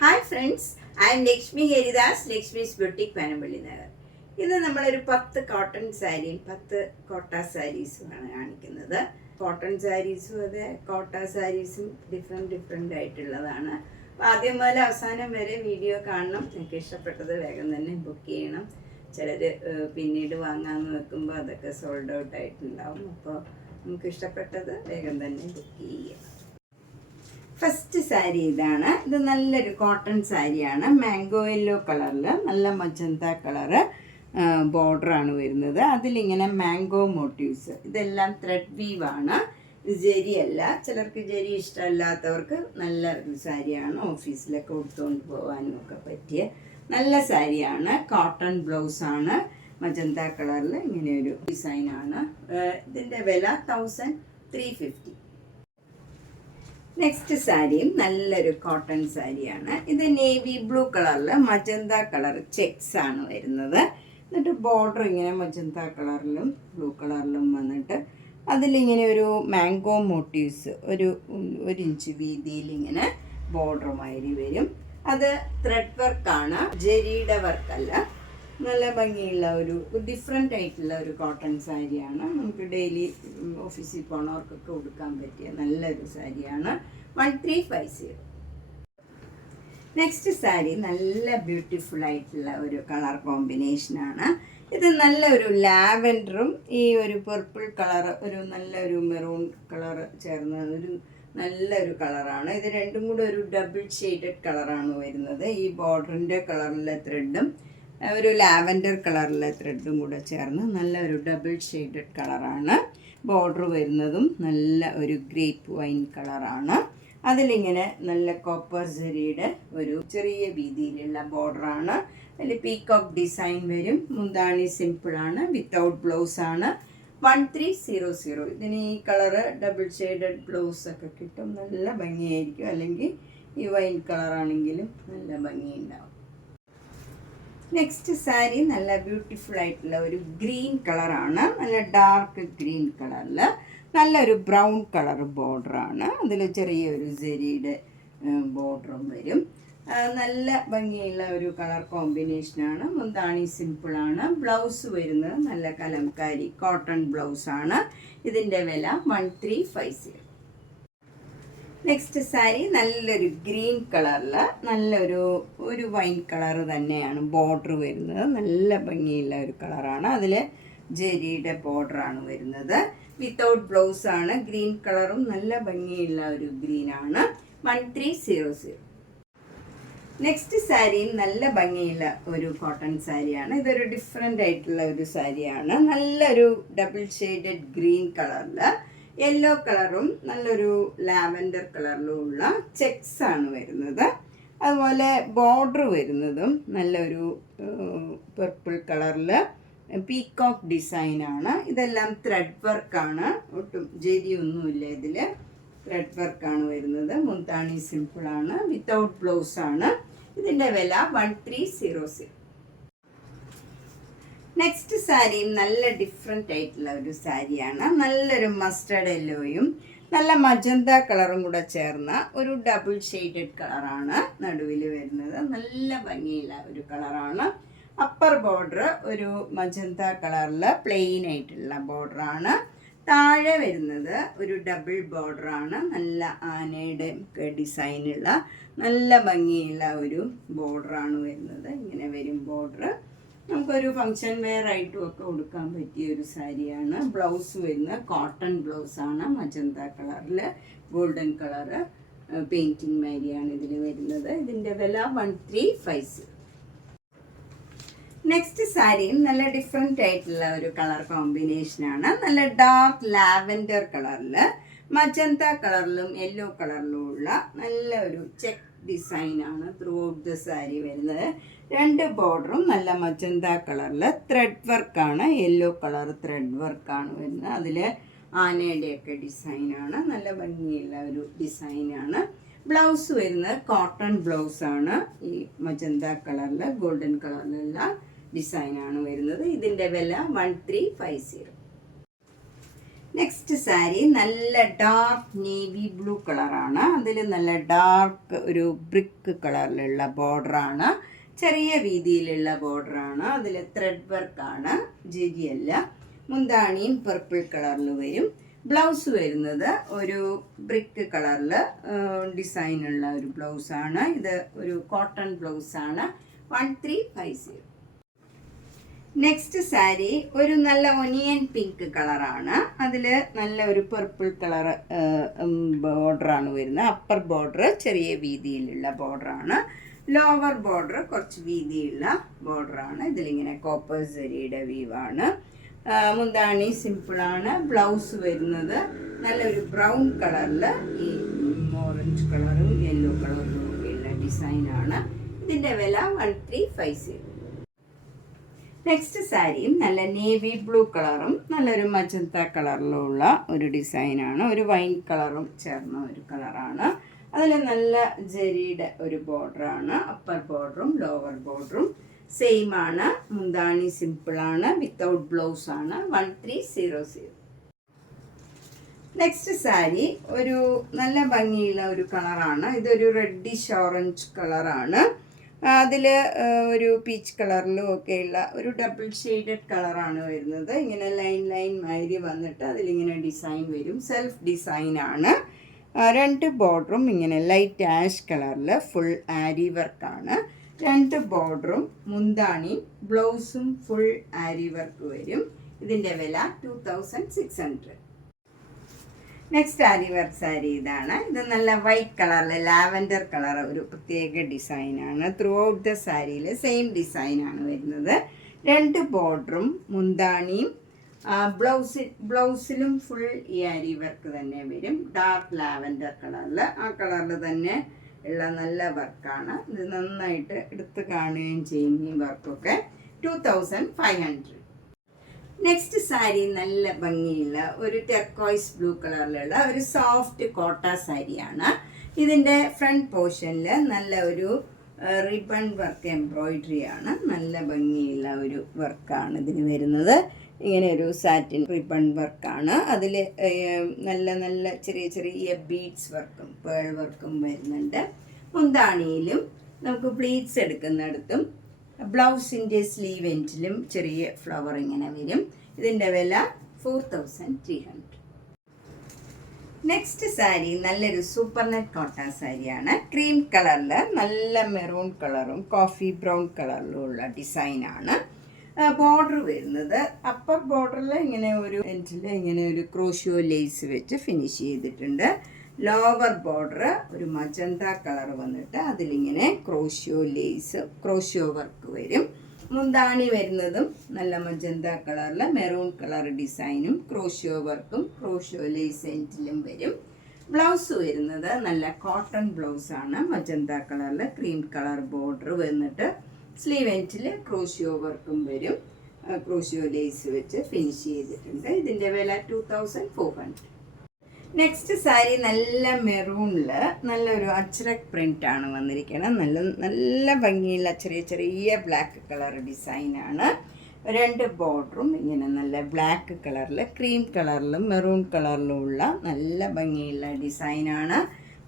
Hi friends, I M Lakshmi Haridas, Lakshmi's boutique Panampilly Nagar. ഇന്ന് നമ്മളൊരു 10 cotton സാരിയും 10 കോട്ട സാരീസുമാണ് കാണിക്കുന്നത്. കോട്ടൺ സാരീസും അതെ, കോട്ട സാരീസും ഡിഫറെൻ്റ് ആയിട്ടുള്ളതാണ്. അപ്പോൾ ആദ്യം മുതൽ അവസാനം വരെ വീഡിയോ കാണണം. നിങ്ങൾക്ക് ഇഷ്ടപ്പെട്ടത് വേഗം തന്നെ ബുക്ക് ചെയ്യണം. ചിലർ പിന്നീട് വാങ്ങാമെന്ന് വെക്കുമ്പോൾ അതൊക്കെ സോൾഡ് ഔട്ട് ആയിട്ടുണ്ടാവും. അപ്പോൾ നമുക്ക് ഇഷ്ടപ്പെട്ടത് വേഗം തന്നെ ബുക്ക് ചെയ്യാം. ഫസ്റ്റ് സാരി ഇതാണ്. ഇത് നല്ലൊരു കോട്ടൺ സാരിയാണ്. മാംഗോ യെല്ലോ കളറിൽ നല്ല മജന്ത കളറ് ബോർഡറാണ് വരുന്നത്. അതിലിങ്ങനെ മാംഗോ മോട്ടീവ്സ്, ഇതെല്ലാം ത്രെഡ് വീവാണ്. ഇത് ജരിയല്ല. ചിലർക്ക് ജരി ഇഷ്ടമല്ലാത്തവർക്ക് നല്ല ഒരു സാരിയാണ്. ഓഫീസിലൊക്കെ ഉടുത്തുകൊണ്ട് പോകാനും ഒക്കെ പറ്റിയ നല്ല സാരിയാണ്. കോട്ടൺ ബ്ലൗസാണ്. മജന്ത കളറിൽ ഇങ്ങനെയൊരു ഡിസൈനാണ്. ഇതിൻ്റെ വില 1350. നെക്സ്റ്റ് സാരിയും നല്ലൊരു കോട്ടൺ സാരിയാണ്. ഇത് നേവി ബ്ലൂ കളറിൽ മജന്ത കളർ ചെക്സ് ആണ് വരുന്നത്. എന്നിട്ട് ബോർഡർ ഇങ്ങനെ മജന്ത കളറിലും ബ്ലൂ കളറിലും വന്നിട്ട് അതിലിങ്ങനെ ഒരു മാംഗോ മോട്ടീവ്സ് ഒരു ഇഞ്ച് വീതിയിൽ ഇങ്ങനെ ബോർഡറുമാതിരി വരും. അത് ത്രെഡ് വർക്കാണ്, ജരിയുടെ വർക്കല്ല. നല്ല ഭംഗിയുള്ള ഒരു ഡിഫറെൻ്റ് ആയിട്ടുള്ള ഒരു കോട്ടൺ സാരിയാണ്. നമുക്ക് ഡെയിലി ഓഫീസിൽ പോണവർക്കൊക്കെ ഉടുക്കാൻ പറ്റിയ നല്ലൊരു സാരിയാണ്. 1350. നെക്സ്റ്റ് സാരി നല്ല ബ്യൂട്ടിഫുൾ ആയിട്ടുള്ള ഒരു കളർ കോമ്പിനേഷനാണ്. ഇത് നല്ലൊരു ലാവൻഡറും ഈ ഒരു പർപ്പിൾ കളർ, ഒരു നല്ലൊരു മെറൂൺ കളർ ചേർന്ന ഒരു നല്ലൊരു കളറാണ്. ഇത് രണ്ടും കൂടെ ഒരു ഡബിൾ ഷെയ്ഡഡ് കളറാണ് വരുന്നത്. ഈ ബോർഡറിൻ്റെ കളറിലെ ത്രെഡും ഒരു ലാവൻഡർ കളറിലെ ത്രെഡും കൂടെ ചേർന്ന് നല്ലൊരു ഡബിൾ ഷെയ്ഡഡ് കളറാണ്. ബോർഡർ വരുന്നതും നല്ല ഒരു ഗ്രേപ്പ് വൈൻ കളറാണ്. അതിലിങ്ങനെ നല്ല കോപ്പർ ജരിയുടെ ഒരു ചെറിയ വീതിയിലുള്ള ബോർഡറാണ്. അതിൽ പീകോക്ക് ഡിസൈൻ വരും. മുന്താണി സിമ്പിളാണ്, വിത്തൗട്ട് ബ്ലൗസാണ്. 1300. ഇതിന് ഈ കളറ് ഡബിൾ ഷെയ്ഡഡ് ബ്ലൗസൊക്കെ കിട്ടും. നല്ല ഭംഗിയായിരിക്കും. അല്ലെങ്കിൽ ഈ വൈൻ കളറാണെങ്കിലും നല്ല ഭംഗിയുണ്ടാവും. നെക്സ്റ്റ് സാരി നല്ല ബ്യൂട്ടിഫുൾ ആയിട്ടുള്ള ഒരു ഗ്രീൻ കളറാണ്. നല്ല ഡാർക്ക് ഗ്രീൻ കളറിൽ നല്ലൊരു ബ്രൗൺ കളർ ബോർഡറാണ്. അതിൽ ചെറിയൊരു ജരിയുടെ ബോർഡറും വരും. നല്ല ഭംഗിയുള്ള ഒരു കളർ കോമ്പിനേഷനാണ്. മുന്താണി സിമ്പിളാണ്. ബ്ലൗസ് വരുന്നത് നല്ല കലംകാരി കോട്ടൺ ബ്ലൗസാണ്. ഇതിൻ്റെ വില 1350. നെക്സ്റ്റ് സാരി നല്ലൊരു ഗ്രീൻ കളറിൽ നല്ലൊരു വൈൻ കളർ തന്നെയാണ് ബോർഡർ വരുന്നത്. നല്ല ഭംഗിയുള്ള ഒരു കളറാണ്. അതിൽ ജെരിയുടെ ബോർഡറാണ് വരുന്നത്. വിത്തൗട്ട് ബ്ലൗസാണ്. ഗ്രീൻ കളറും നല്ല ഭംഗിയുള്ള ഒരു ഗ്രീനാണ്. 1300. നെക്സ്റ്റ് സാരിയും നല്ല ഭംഗിയുള്ള ഒരു കോട്ടൺ സാരിയാണ്. ഇതൊരു ഡിഫറെൻ്റ് ആയിട്ടുള്ള ഒരു സാരിയാണ്. നല്ലൊരു ഡബിൾ ഷെയ്ഡഡ് ഗ്രീൻ കളറിൽ യെല്ലോ കളറും നല്ലൊരു ലാവൻഡർ കളറിലും ഉള്ള ചെക്സ് ആണ് വരുന്നത്. അതുപോലെ ബോർഡർ വരുന്നതും നല്ലൊരു പർപ്പിൾ കളറിൽ പീകോക്ക് ഡിസൈനാണ്. ഇതെല്ലാം ത്രെഡ് വർക്കാണ്. ഒട്ടും ജരിയൊന്നുമില്ല. ഇതിൽ ത്രെഡ് വർക്കാണ് വരുന്നത്. മുന്താണി സിമ്പിളാണ്. വിത്തൗട്ട് ബ്ലൗസാണ്. ഇതിൻ്റെ വില 1300. നെക്സ്റ്റ് സാരിയും നല്ല ഡിഫറെൻ്റ് ആയിട്ടുള്ള ഒരു സാരിയാണ്. നല്ലൊരു മസ്റ്റർഡ് യെല്ലോയും നല്ല മജന്ത കളറും കൂടെ ചേർന്ന ഒരു ഡബിൾ ഷെയ്ഡഡ് കളറാണ് നടുവിൽ വരുന്നത്. നല്ല ഭംഗിയുള്ള ഒരു കളറാണ്. അപ്പർ ബോർഡർ ഒരു മജന്ത കളറിൽ പ്ലെയിൻ ആയിട്ടുള്ള ബോർഡറാണ്. താഴെ വരുന്നത് ഒരു ഡബിൾ ബോർഡറാണ്. നല്ല ആനയുടെ ഡിസൈനുള്ള നല്ല ഭംഗിയുള്ള ഒരു ബോർഡറാണ് വരുന്നത്. ഇങ്ങനെ വരും ബോർഡർ. നമുക്കൊരു ഫങ്ഷൻ വെയർ ആയിട്ടും ഒക്കെ ഉടുക്കാൻ പറ്റിയ ഒരു സാരിയാണ്. ബ്ലൗസ് വരുന്നത് കോട്ടൺ ബ്ലൗസാണ്. മജന്ത കളറിൽ ഗോൾഡൻ കളറ് പെയിൻറ്റിങ് മാരിയാണ് ഇതിൽ വരുന്നത്. ഇതിൻ്റെ വില 1350. നെക്സ്റ്റ് സാരിയും നല്ല ഡിഫറെൻ്റ് ആയിട്ടുള്ള ഒരു കളർ കോമ്പിനേഷനാണ്. നല്ല ഡാർക്ക് ലാവൻഡർ കളറിൽ മജന്ത കളറിലും യെല്ലോ കളറിലും ഉള്ള നല്ല ഒരു ചെക്ക് ഡിസൈനാണ് ത്രൂ ഔട്ട് ദ സാരി വരുന്നത്. രണ്ട് ബോർഡറും നല്ല മജന്ത കളറിൽ ത്രെഡ് വർക്കാണ്. യെല്ലോ കളർ ത്രെഡ് വർക്കാണ് വരുന്നത്. അതിൽ ആനയുടെയൊക്കെ ഡിസൈനാണ്. നല്ല ഭംഗിയുള്ള ഒരു ഡിസൈനാണ്. ബ്ലൗസ് വരുന്നത് കോട്ടൺ ബ്ലൗസാണ്. ഈ മജന്ത കളറിൽ ഗോൾഡൻ കളറിലുള്ള ഡിസൈനാണ് വരുന്നത്. ഇതിൻ്റെ വില 1350. നെക്സ്റ്റ് സാരി നല്ല ഡാർക്ക് നേവി ബ്ലൂ കളറാണ്. അതിൽ നല്ല ഡാർക്ക് ഒരു ബ്രിക്ക് കളറിലുള്ള ബോർഡറാണ്. ചെറിയ വീതിയിലുള്ള ബോർഡറാണ്. അതിൽ ത്രെഡ് വർക്കാണ്, ജെരിയല്ല. മുന്താണിയും പർപ്പിൾ കളറിൽ വരും. ബ്ലൗസ് വരുന്നത് ഒരു ബ്രിക്ക് കളറിൽ ഡിസൈനുള്ള ഒരു ബ്ലൗസാണ്. ഇത് ഒരു കോട്ടൺ ബ്ലൗസാണ്. 1350. നെക്സ്റ്റ് സാരി ഒരു നല്ല ഒനിയൻ പിങ്ക് കളറാണ്. അതിൽ നല്ല ഒരു പർപ്പിൾ കളർ ബോർഡറാണ് വരുന്നത്. അപ്പർ ബോർഡർ ചെറിയ വീതിയിലുള്ള ബോർഡറാണ്. ലോവർ ബോർഡർ കുറച്ച് വീതിയുള്ള ബോർഡറാണ്. ഇതിലിങ്ങനെ കോപ്പർ സരിയുടെ വീവാണ്. മുന്താണി സിമ്പിളാണ്. ബ്ലൗസ് വരുന്നത് നല്ലൊരു ബ്രൗൺ കളറിൽ ഈ ഓറഞ്ച് കളറും യെല്ലോ കളറും ഒക്കെയുള്ള ഡിസൈനാണ്. ഇതിൻ്റെ വില 1350. നെക്സ്റ്റ് സാരിയും നല്ല നേവി ബ്ലൂ കളറും നല്ലൊരു മജന്ത കളറിലുള്ള ഒരു ഡിസൈനാണ്. ഒരു വൈൻ കളറും ചേർന്ന ഒരു കളറാണ്. അതിൽ നല്ല ജരിയുടെ ഒരു ബോർഡറാണ്. അപ്പർ ബോർഡറും ലോവർ ബോർഡറും സെയിം ആണ്. മുന്താണി സിമ്പിളാണ്. വിത്തൗട്ട് ബ്ലൗസ് ആണ്. 1300. നെക്സ്റ്റ് സാരി ഒരു നല്ല ഭംഗിയുള്ള ഒരു കളറാണ്. ഇതൊരു റെഡിഷ് ഓറഞ്ച് കളറാണ്. അതിൽ ഒരു പീച്ച് കളറിലും ഒക്കെയുള്ള ഒരു ഡബിൾ ഷെയ്ഡഡ് കളറാണ് വരുന്നത്. ഇങ്ങനെ ലൈൻ ലൈൻ മാതിരി വന്നിട്ട് അതിലിങ്ങനെ ഡിസൈൻ വരും. സെൽഫ് ഡിസൈനാണ്. രണ്ട് ബോർഡറും ഇങ്ങനെ ലൈറ്റ് ആഷ് കളറിൽ ഫുൾ ആരി വർക്കാണ്. രണ്ട് ബോർഡറും മുന്താണി ബ്ലൗസും ഫുൾ ആരി വർക്ക് വരും. ഇതിൻ്റെ വില 2600. നെക്സ്റ്റ് ആരി വർക്ക് സാരി ഇതാണ്. ഇത് നല്ല വൈറ്റ് കളറിൽ ലാവൻഡർ കളർ ഒരു പ്രത്യേക ഡിസൈനാണ്. ത്രൂ ഔട്ട് ദ സാരിയിൽ സെയിം ഡിസൈനാണ് വരുന്നത്. രണ്ട് ബോർഡറും മുന്താണിയും ബ്ലൗസിലും ഫുൾ ഈ ആരി വർക്ക് തന്നെ വരും. ഡാർക്ക് ലാവൻഡർ കളറിൽ ആ കളറിൽ തന്നെ ഉള്ള നല്ല വർക്കാണ്. ഇത് നന്നായിട്ട് എടുത്ത് കാണുകയും ചെയ്യും ഈ വർക്കൊക്കെ. 2500. നെക്സ്റ്റ് സാരി നല്ല ഭംഗിയുള്ള ഒരു ടെർക്കോയ്സ് ബ്ലൂ കളറിലുള്ള ഒരു സോഫ്റ്റ് കോട്ട സാരിയാണ്. ഇതിൻ്റെ ഫ്രണ്ട് പോർഷനിൽ നല്ല ഒരു റിബൺ വർക്ക് എംബ്രോയിഡറി ആണ്. നല്ല ഭംഗിയുള്ള ഒരു വർക്കാണ് ഇതിന് വരുന്നത്. ഇങ്ങനെ ഒരു സാറ്റിൻ റിബൺ വർക്കാണ്. അതിൽ നല്ല നല്ല ചെറിയ ചെറിയ ബീഡ്സ് വർക്കും പേൾ വർക്കും വരുന്നുണ്ട്. മുന്താണിയിലും നമുക്ക് പ്ലീറ്റ്സ് എടുക്കുന്നിടത്തും ബ്ലൗസിൻ്റെ സ്ലീവ് എൻഡിലും ചെറിയ ഫ്ലവർ ഇങ്ങനെ വരും. ഇതിൻ്റെ വില 4300. നെക്സ്റ്റ് സാരി നല്ലൊരു സൂപ്പർ നെറ്റ് കോട്ടൺ സാരിയാണ്. ക്രീം കളറിൽ നല്ല മെറൂൺ കളറും കോഫി ബ്രൗൺ കളറിലും ഉള്ള ഡിസൈനാണ്. ബോർഡർ വരുന്നത് അപ്പർ ബോർഡറിൽ ഇങ്ങനെ ഒരു എൻഡിൽ ഇങ്ങനെ ഒരു ക്രോഷ്യോ ലേസ് വെച്ച് ഫിനിഷ് ചെയ്തിട്ടുണ്ട്. ലോവർ ബോർഡർ ഒരു മജന്ത കളർ വന്നിട്ട് അതിലിങ്ങനെ ക്രോഷ്യോ വർക്ക് വരും. മുന്താണി വരുന്നതും നല്ല മജന്ത കളറിൽ മെറൂൺ കളർ ഡിസൈനും ക്രോഷ്യോ വർക്കും ക്രോഷ്യോ ലേസ് എൻഡിലും വരും. ബ്ലൗസ് വരുന്നത് നല്ല കോട്ടൺ ബ്ലൗസാണ്. മജന്ത കളറിൽ ക്രീം കളർ ബോർഡർ വന്നിട്ട് സ്ലീവ് എൻഡിൽ ക്രോഷ്യോ വർക്കും വരും. ക്രോഷ്യോ ലേസ് വെച്ച് ഫിനിഷ് ചെയ്തിട്ടുണ്ട്. ഇതിൻ്റെ വില 2400. നെക്സ്റ്റ് സാരി നല്ല മെറൂണിൽ നല്ലൊരു അജ്രക് പ്രിൻ്റാണ് വന്നിരിക്കുന്നത്. നല്ല ഭംഗിയുള്ള ചെറിയ ചെറിയ ബ്ലാക്ക് കളർ ഡിസൈനാണ്. രണ്ട് ബോർഡറും ഇങ്ങനെ നല്ല ബ്ലാക്ക് കളറിൽ ക്രീം കളറിലും മെറൂൺ കളറിലും ഉള്ള നല്ല ഭംഗിയുള്ള ഡിസൈനാണ്.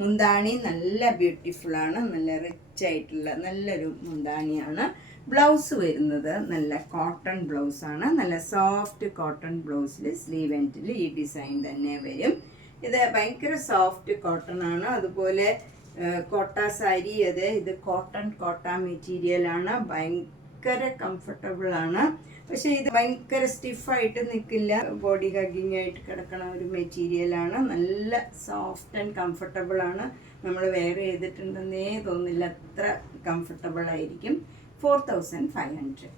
മുന്താണി നല്ല ബ്യൂട്ടിഫുള്ളാണ്. നല്ല റിച്ച് ആയിട്ടുള്ള നല്ലൊരു മുന്താണിയാണ്. ബ്ലൗസ് വരുന്നത് നല്ല കോട്ടൺ ബ്ലൗസാണ്. നല്ല സോഫ്റ്റ് കോട്ടൺ ബ്ലൗസിൽ സ്ലീവ് എൻഡിൽ ഈ ഡിസൈൻ തന്നെ വരും. ഇത് ഭയങ്കര സോഫ്റ്റ് കോട്ടൺ ആണ്. അതുപോലെ കോട്ട സാരി ഇത് കോട്ട മെറ്റീരിയലാണ്. ഭയങ്കര കംഫർട്ടബിൾ ആണ്. പക്ഷേ ഇത് ഭയങ്കര സ്റ്റിഫായിട്ട് നിൽക്കില്ല. ബോഡി ഹഗ്ഗിങ് ആയിട്ട് കിടക്കണ ഒരു മെറ്റീരിയലാണ്. നല്ല സോഫ്റ്റ് ആൻഡ് കംഫർട്ടബിൾ ആണ്. നമ്മൾ വെയർ ചെയ്തിട്ടുണ്ടെന്നേ തോന്നില്ല, അത്ര കംഫർട്ടബിൾ ആയിരിക്കും. 4500.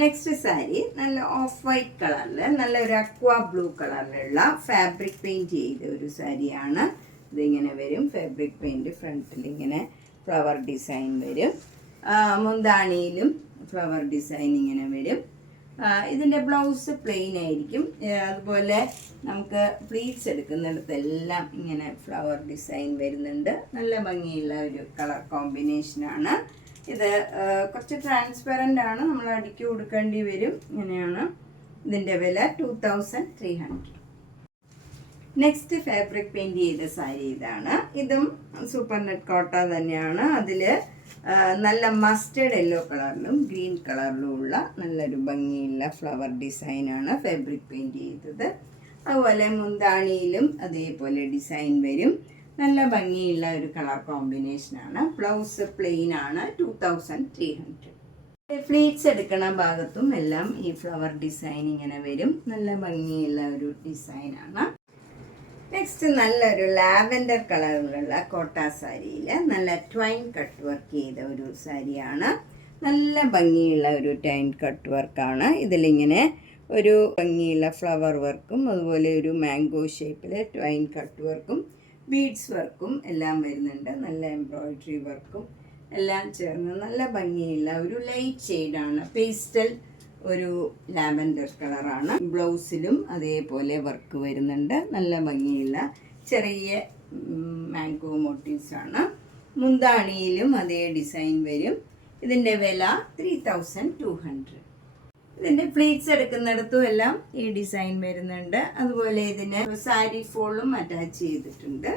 നെക്സ്റ്റ് സാരി നല്ല ഓഫ് വൈറ്റ് കളറിൽ നല്ലൊരു അക്വാ ബ്ലൂ കളറിലുള്ള ഫാബ്രിക് പെയിൻറ്റ് ചെയ്ത ഒരു സാരിയാണ്. ഇതിങ്ങനെ വരും. ഫാബ്രിക് പെയിൻറ്റ് ഫ്രണ്ടിൽ ഇങ്ങനെ ഫ്ലവർ ഡിസൈൻ വരും. മുന്താണിയിലും ഫ്ലവർ ഡിസൈൻ ഇങ്ങനെ വരും. ഇതിൻ്റെ ബ്ലൗസ് പ്ലെയിൻ ആയിരിക്കും. അതുപോലെ നമുക്ക് പ്ലീറ്റ്സ് എടുക്കുന്നിടത്തെല്ലാം ഇങ്ങനെ ഫ്ലവർ ഡിസൈൻ വരുന്നുണ്ട്. നല്ല ഭംഗിയുള്ള ഒരു കളർ കോമ്പിനേഷനാണ്. ഇത് കുറച്ച് ട്രാൻസ്പെറൻ്റ് ആണ്. നമ്മൾ അടിക്ക് കൊടുക്കേണ്ടി വരും. ഇങ്ങനെയാണ് ഇതിൻ്റെ വില 2300. നെക്സ്റ്റ് ഫാബ്രിക് പെയിൻറ് ചെയ്ത സാരി ഇതാണ്. ഇതും സൂപ്പർ നെറ്റ് കോട്ട തന്നെയാണ്. അതിൽ നല്ല മസ്റ്റേർഡ് യെല്ലോ കളറിലും ഗ്രീൻ കളറിലും ഉള്ള നല്ലൊരു ഭംഗിയുള്ള ഫ്ലവർ ഡിസൈനാണ് ഫാബ്രിക് പെയിൻറ് ചെയ്തത്. അതുപോലെ മുന്താണിയിലും അതേപോലെ ഡിസൈൻ വരും. നല്ല ഭംഗിയുള്ള ഒരു കളർ കോമ്പിനേഷനാണ്. ബ്ലൗസ് പ്ലെയിൻ ആണ്. 2300. ഫ്ലീറ്റ്സ് എടുക്കണ ഭാഗത്തും എല്ലാം ഈ ഫ്ലവർ ഡിസൈൻ ഇങ്ങനെ വരും. നല്ല ഭംഗിയുള്ള ഒരു ഡിസൈനാണ്. നെക്സ്റ്റ് നല്ലൊരു ലാവൻഡർ കളറിലുള്ള കോട്ട സാരിയിൽ നല്ല ട്വൈൻ കട്ട് വർക്ക് ചെയ്ത ഒരു സാരിയാണ്. നല്ല ഭംഗിയുള്ള ഒരു ട്വൈൻ കട്ട് വർക്കാണ്. ഇതിലിങ്ങനെ ഒരു ഭംഗിയുള്ള ഫ്ലവർ വർക്കും അതുപോലെ ഒരു മാംഗോ ഷേപ്പിൽ ട്വൈൻ കട്ട് വർക്കും ബീഡ്സ് വർക്കും എല്ലാം വരുന്നുണ്ട്. നല്ല എംബ്രോയിഡറി വർക്കും എല്ലാം ചേർന്ന് നല്ല ഭംഗിയുള്ള ഒരു ലൈറ്റ് ഷെയ്ഡാണ്. പേസ്റ്റൽ ഒരു ലാവൻഡർ കളറാണ്. ബ്ലൗസിലും അതേപോലെ വർക്ക് വരുന്നുണ്ട്. നല്ല ഭംഗിയുള്ള ചെറിയ മാംഗോ മോട്ടീവ്സാണ്. മുന്താണിയിലും അതേ ഡിസൈൻ വരും. ഇതിൻ്റെ വില 3200. ഇതിൻ്റെ പ്ലീറ്റ്സ് എടുക്കുന്നിടത്തും എല്ലാം ഈ ഡിസൈൻ വരുന്നുണ്ട്. അതുപോലെ ഇതിന് സാരി ഫോളും അറ്റാച്ച് ചെയ്തിട്ടുണ്ട്.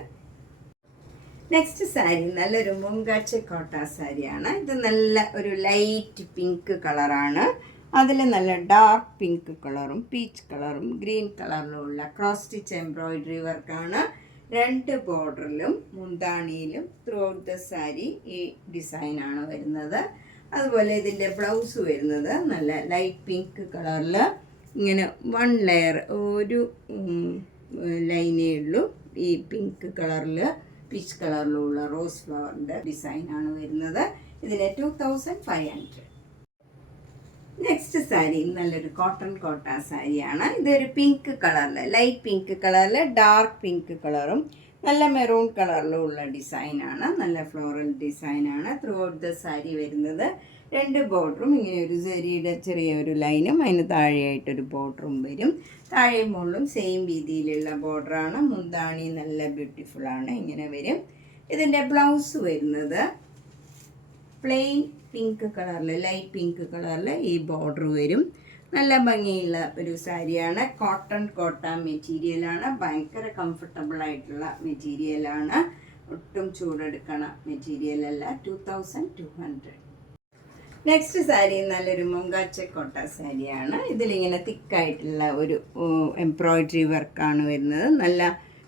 നെക്സ്റ്റ് സാരി നല്ലൊരു മുങ്കാച്ചി കോട്ട സാരിയാണ്. ഇത് നല്ല ഒരു ലൈറ്റ് പിങ്ക് കളറാണ്. അതിൽ നല്ല ഡാർക്ക് പിങ്ക് കളറും പീച്ച് കളറും ഗ്രീൻ കളറിലുള്ള ക്രോസ് സ്റ്റിച്ച് എംബ്രോയിഡറി വർക്കാണ്. 2 ബോർഡറിലും മുന്താണിയിലും ത്രൂ ഔട്ട് ദ സാരി ഈ ഡിസൈനാണ് വരുന്നത്. അതുപോലെ ഇതിൻ്റെ ബ്ലൗസ് വരുന്നത് നല്ല ലൈറ്റ് പിങ്ക് കളറിൽ ഇങ്ങനെ 1 ലെയർ ഒരു ലൈനേ ഉള്ളൂ. ഈ പിങ്ക് കളറിൽ പീച്ച് കളറിലുള്ള റോസ് ഫ്ലവറിൻ്റെ ഡിസൈനാണ് വരുന്നത്. ഇതിന് 2500. നെക്സ്റ്റ് സാരി നല്ലൊരു കോട്ടൺ കോട്ട സാരിയാണ്. ഇതൊരു പിങ്ക് കളറിൽ ലൈറ്റ് പിങ്ക് കളറിൽ ഡാർക്ക് പിങ്ക് കളറും നല്ല മെറൂൺ കളറിലും ഉള്ള ഡിസൈനാണ്. നല്ല ഫ്ലോറൽ ഡിസൈനാണ് ത്രൂ ഔട്ട് ദ സാരി വരുന്നത്. 2 ബോർഡറും ഇങ്ങനെ ഒരു സെരിയുടെ ചെറിയൊരു ലൈനും അതിന് താഴെയായിട്ടൊരു ബോർഡറും വരും. താഴെ മുകളിലും സെയിം രീതിയിലുള്ള ബോർഡറാണ്. മുന്താണി നല്ല ബ്യൂട്ടിഫുള്ളാണ്. ഇങ്ങനെ വരും. ഇതിൻ്റെ ബ്ലൗസ് വരുന്നത് പ്ലെയിൻ പിങ്ക് കളറിൽ ലൈറ്റ് പിങ്ക് കളറിൽ ഈ ബോർഡർ വരും. നല്ല ഭംഗിയുള്ള ഒരു സാരിയാണ്. കോട്ടൺ കോട്ട മെറ്റീരിയലാണ്. ഭയങ്കര കംഫർട്ടബിൾ ആയിട്ടുള്ള മെറ്റീരിയലാണ്. ഒട്ടും ചൂടെടുക്കണ മെറ്റീരിയലല്ല. 2200. നെക്സ്റ്റ് സാരി നല്ലൊരു മുങ്കാച്ച കോട്ട സാരിയാണ്. ഇതിലിങ്ങനെ തിക്കായിട്ടുള്ള ഒരു എംബ്രോയിഡറി വർക്കാണ് വരുന്നത്. നല്ല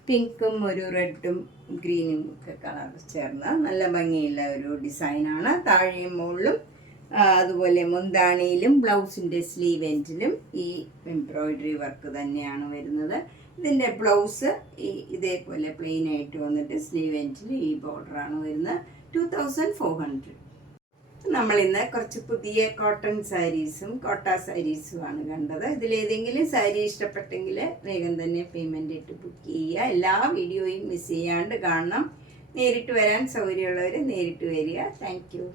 പിങ്കും ഒരു റെഡും ഗ്രീനും ഒക്കെ കളർ ചേർന്ന് നല്ല ഭംഗിയുള്ള ഒരു ഡിസൈനാണ്. താഴെയും മുകളിലും അതുപോലെ മുന്താണിയിലും ബ്ലൗസിൻ്റെ സ്ലീവ് എൻഡിലും ഈ എംബ്രോയിഡറി വർക്ക് തന്നെയാണ് വരുന്നത്. ഇതിൻ്റെ ബ്ലൗസ് ഇതേപോലെ പ്ലെയിൻ ആയിട്ട് വന്നിട്ട് സ്ലീവ് എൻഡിൽ ഈ ബോർഡറാണ് വരുന്നത്. 2400. നമ്മളിന്ന് കുറച്ച് പുതിയ കോട്ടൺ സാരീസും കോട്ട സാരീസുമാണ് കണ്ടത്. ഇതിലേതെങ്കിലും സാരി ഇഷ്ടപ്പെട്ടെങ്കിൽ വേഗം തന്നെ പേയ്മെൻ്റ് ഇട്ട് ബുക്ക് ചെയ്യുക. എല്ലാ വീഡിയോയും മിസ് ചെയ്യാണ്ട് കാണണം. നേരിട്ട് വരാൻ സൗകര്യമുള്ളവർ നേരിട്ട് വരിക. Thank you.